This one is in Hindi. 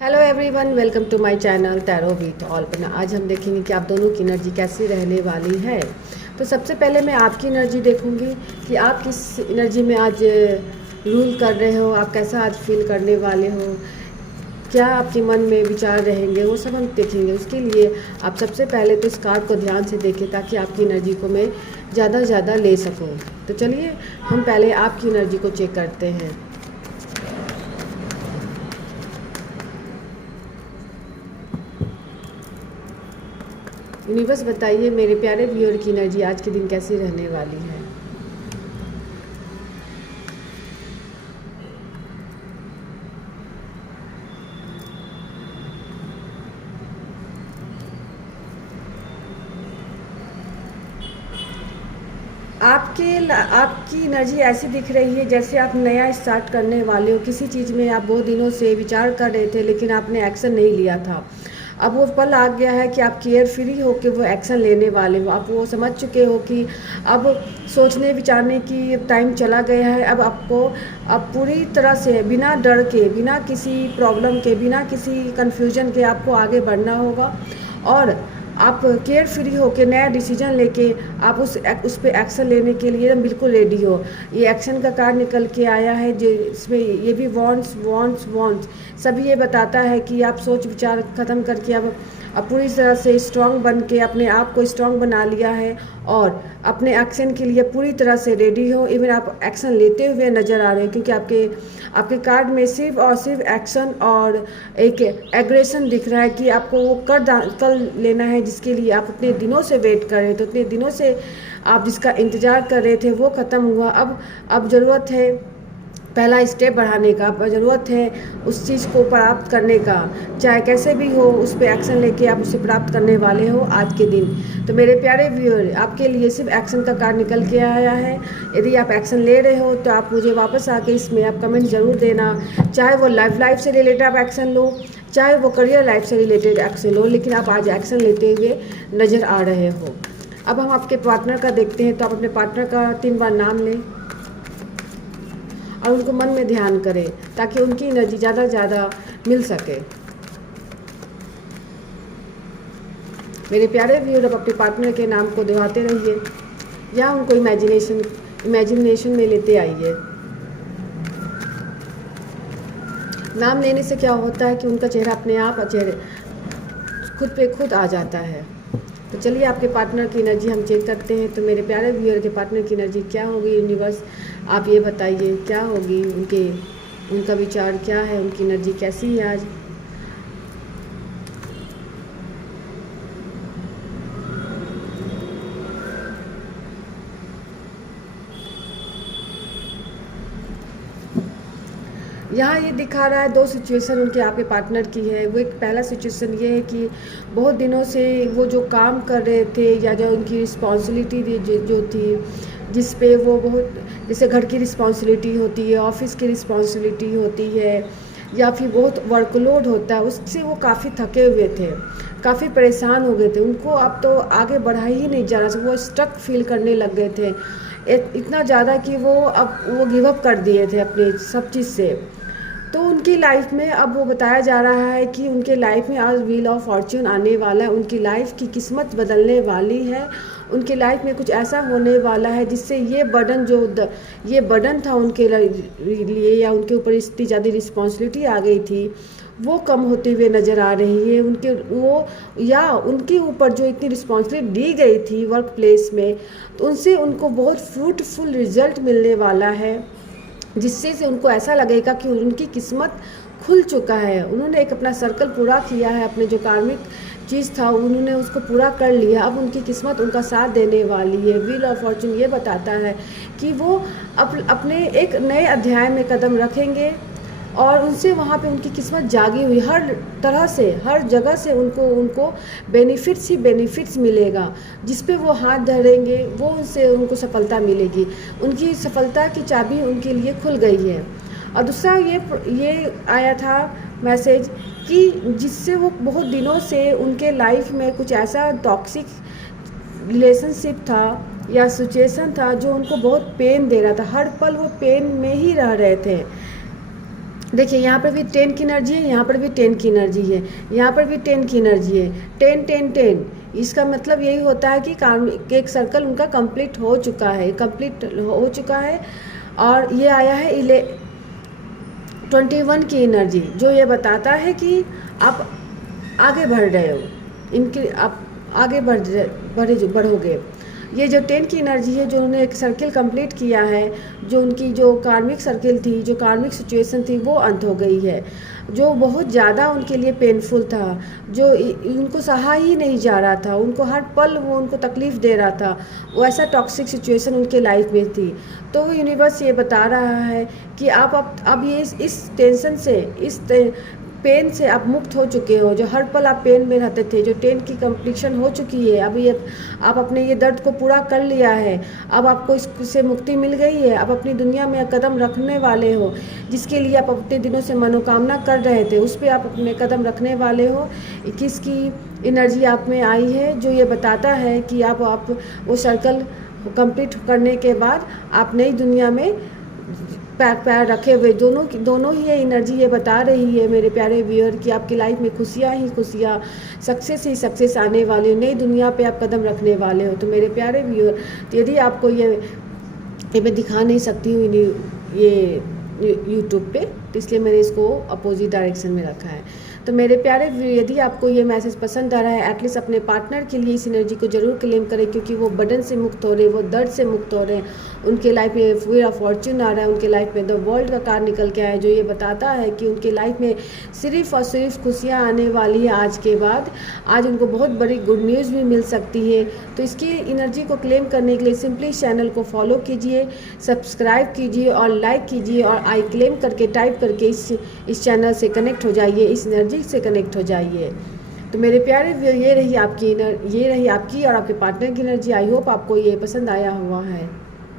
Hello everyone, welcome to my channel tarot with Alpana. आज हम देखेंगे कि आप दोनों की एनर्जी कैसी रहने वाली है। तो सबसे पहले मैं आपकी एनर्जी देखूंगी कि आप किस एनर्जी में आज रूल कर रहे हो, आप कैसा आज फील करने वाले हो, क्या आपके मन में विचार रहेंगे, वो सब हम देखेंगे। उसके लिए आप सबसे पहले तो इस कार्ड को ध्यान से देखें ताकि आपकी एनर्जी को मैं ज़्यादा से ज़्यादा ले सकूँ। तो चलिए हम पहले आपकी एनर्जी को चेक करते हैं। यूनिवर्स बताइए मेरे प्यारे व्यूअर की एनर्जी आज के दिन कैसी रहने वाली है। आपकी एनर्जी ऐसी दिख रही है जैसे आप नया स्टार्ट करने वाले हो। किसी चीज़ में आप बहुत दिनों से विचार कर रहे थे लेकिन आपने एक्शन नहीं लिया था। अब वो पल आ गया है कि आप केयर फ्री होकर वो एक्शन लेने वाले हो। आप वो समझ चुके हो कि अब सोचने विचारने की टाइम चला गया है। अब पूरी तरह से बिना डर के, बिना किसी प्रॉब्लम के, बिना किसी कन्फ्यूजन के आपको आगे बढ़ना होगा और आप केयर फ्री होकर नया डिसीजन लेके आप उस पे एक्शन लेने के लिए बिल्कुल रेडी हो। ये एक्शन का कार्ड निकल के आया है जिसमें ये भी वांट्स वांट्स वांट्स सभी ये बताता है कि आप सोच विचार ख़त्म करके अब पूरी तरह से स्ट्रांग बन के अपने आप को स्ट्रांग बना लिया है और अपने एक्शन के लिए पूरी तरह से रेडी हो। इवन आप एक्शन लेते हुए नज़र आ रहे हैं क्योंकि आपके कार्ड में सिर्फ और सिर्फ एक्शन और एक एग्रेशन दिख रहा है कि आपको वो कर लेना है जिसके लिए आप उतने दिनों से वेट कर रहे थे, उतने दिनों से आप जिसका इंतज़ार कर रहे थे वो ख़त्म हुआ। अब ज़रूरत है पहला स्टेप बढ़ाने का, ज़रूरत है उस चीज़ को प्राप्त करने का। चाहे कैसे भी हो उस पर एक्शन लेके आप उसे प्राप्त करने वाले हो आज के दिन। तो मेरे प्यारे व्यूअर, आपके लिए सिर्फ एक्शन का कार्ड निकल के आया है। यदि आप एक्शन ले रहे हो तो आप मुझे वापस आके इसमें आप कमेंट ज़रूर देना। चाहे वो लाइफ से रिलेटेड आप एक्शन लो, चाहे वो करियर लाइफ से रिलेटेड एक्शन लो, लेकिन आप आज एक्शन लेते हुए नज़र आ रहे हो। अब हम आपके पार्टनर का देखते हैं। तो आप अपने पार्टनर का 3 बार नाम लें और उनको मन में ध्यान करें ताकि उनकी एनर्जी ज़्यादा से ज़्यादा मिल सके। मेरे प्यारे व्यूअर, अब अपने पार्टनर के नाम को दोहराते रहिए या उनको इमेजिनेशन में लेते आइए। नाम लेने से क्या होता है कि उनका चेहरा अपने आप खुद पे खुद आ जाता है। तो चलिए आपके पार्टनर की एनर्जी हम चेक करते हैं। तो मेरे प्यारे व्यूअर के पार्टनर की एनर्जी क्या होगी यूनिवर्स, आप ये बताइए क्या होगी। उनका विचार क्या है, उनकी एनर्जी कैसी है आज। यहाँ ये दिखा रहा है 2 सिचुएशन उनके आपके पार्टनर की है। वो एक पहला सिचुएशन ये है कि बहुत दिनों से वो जो काम कर रहे थे या जो उनकी रिस्पॉन्सिबिलिटी जो थी, जिस पे वो बहुत, जैसे घर की रिस्पॉन्सिबिलिटी होती है, ऑफिस की रिस्पॉन्सिबिलिटी होती है या फिर बहुत वर्कलोड होता है, उससे वो काफ़ी थके हुए थे, काफ़ी परेशान हो गए थे। उनको अब तो आगे बढ़ा ही नहीं जा रहा था। वो स्टक फील करने लग गए थे इतना ज़्यादा कि वो गिव अप कर दिए थे अपने सब चीज़ से। तो उनकी लाइफ में अब वो बताया जा रहा है कि उनके लाइफ में आज व्हील ऑफ फॉर्च्यून आने वाला है। उनकी लाइफ की किस्मत बदलने वाली है। उनकी लाइफ में कुछ ऐसा होने वाला है जिससे ये बर्डन था उनके लिए या उनके ऊपर इतनी ज़्यादा रिस्पॉन्सिबिलिटी आ गई थी, वो कम होते हुए नज़र आ रही है। उनके ऊपर जो इतनी रिस्पॉन्सिबिलिटी दी गई थी वर्क प्लेस में, तो उनसे उनको बहुत फ्रूटफुल रिजल्ट मिलने वाला है, जिससे से उनको ऐसा लगेगा कि उनकी किस्मत खुल चुका है। उन्होंने एक अपना सर्कल पूरा किया है, अपने जो कार्मिक चीज़ था उन्होंने उसको पूरा कर लिया। अब उनकी किस्मत उनका साथ देने वाली है। व्हील ऑफ फॉर्च्यून ये बताता है कि वो अपने एक नए अध्याय में कदम रखेंगे और उनसे वहाँ पे उनकी किस्मत जागी हुई, हर तरह से हर जगह से उनको बेनिफिट्स ही बेनिफिट्स मिलेगा। जिस पे वो हाथ धरेंगे वो उनसे उनको सफलता मिलेगी। उनकी सफलता की चाबी उनके लिए खुल गई है। और दूसरा ये आया था मैसेज कि जिससे वो बहुत दिनों से उनके लाइफ में कुछ ऐसा टॉक्सिक रिलेशनशिप था या सिचुएशन था जो उनको बहुत पेन दे रहा था। हर पल वो पेन में ही रह रहे थे। देखिए यहाँ पर भी 10 की एनर्जी है, यहाँ पर भी 10 की एनर्जी है, यहाँ पर भी 10 की एनर्जी है। 10 10 10, इसका मतलब यही होता है कि काम एक सर्कल उनका कंप्लीट हो चुका है, कंप्लीट हो चुका है। और ये आया है 21 की एनर्जी, जो ये बताता है कि आप आगे बढ़ रहे हो, इनके आप आगे बढ़ोगे। ये जो 10 की एनर्जी है, जो उन्होंने एक सर्किल कंप्लीट किया है, जो उनकी जो कार्मिक सर्किल थी, जो कार्मिक सिचुएशन थी, वो अंत हो गई है। जो बहुत ज़्यादा उनके लिए पेनफुल था, जो उनको सहा ही नहीं जा रहा था, उनको हर पल वो उनको तकलीफ़ दे रहा था, वो ऐसा टॉक्सिक सिचुएशन उनके लाइफ में थी। तो वो यूनिवर्स ये बता रहा है कि आप अब ये इस टेंशन से, इस पेन से आप मुक्त हो चुके हो। जो हर पल आप पेन में रहते थे, जो 10 की कंप्लीशन हो चुकी है, अभी आप अपने ये दर्द को पूरा कर लिया है। अब आपको इससे मुक्ति मिल गई है। अब अपनी दुनिया में कदम रखने वाले हो, जिसके लिए आप अपने दिनों से मनोकामना कर रहे थे, उस पर आप अपने कदम रखने वाले हो। 21 की एनर्जी आप में आई है, जो ये बताता है कि आप वो सर्कल कंप्लीट करने के बाद आप नई दुनिया में पैर रखे हुए। दोनों ही ये एनर्जी ये बता रही है मेरे प्यारे व्यूअर कि आपकी लाइफ में खुशियाँ ही खुशियाँ, सक्सेस ही सक्सेस आने वाली हो, नई दुनिया पे आप कदम रखने वाले हो। तो मेरे प्यारे व्यूअर, यदि आपको ये मैं दिखा नहीं सकती हूँ ये यूट्यूब पे, तो इसलिए मैंने इसको अपोजिट डायरेक्शन में रखा है। तो मेरे प्यारे, यदि आपको ये मैसेज पसंद आ रहा है, एटलीस्ट अपने पार्टनर के लिए इस एनर्जी को जरूर क्लेम करें, क्योंकि वो बर्डन से मुक्त हो रहे, वो दर्द से मुक्त हो रहे हैं। उनके लाइफ में व्हील ऑफ फॉर्च्यून आ रहा है, उनके लाइफ में द वर्ल्ड का कार्ड निकल के आया है, जो ये बताता है कि उनके लाइफ में सिर्फ और सिर्फ खुशियाँ आने वाली है आज के बाद। आज उनको बहुत बड़ी गुड न्यूज़ भी मिल सकती है। तो इसकी एनर्जी को क्लेम करने के लिए सिंपली इस चैनल को फॉलो कीजिए, सब्सक्राइब कीजिए और लाइक कीजिए, और आई क्लेम करके टाइप करके इस चैनल से कनेक्ट हो जाइए, इस एनर्जी से कनेक्ट हो जाइए। तो मेरे प्यारे व्यूअर, ये रही आपकी और आपके पार्टनर की एनर्जी। आई होप आपको ये पसंद आया हुआ है।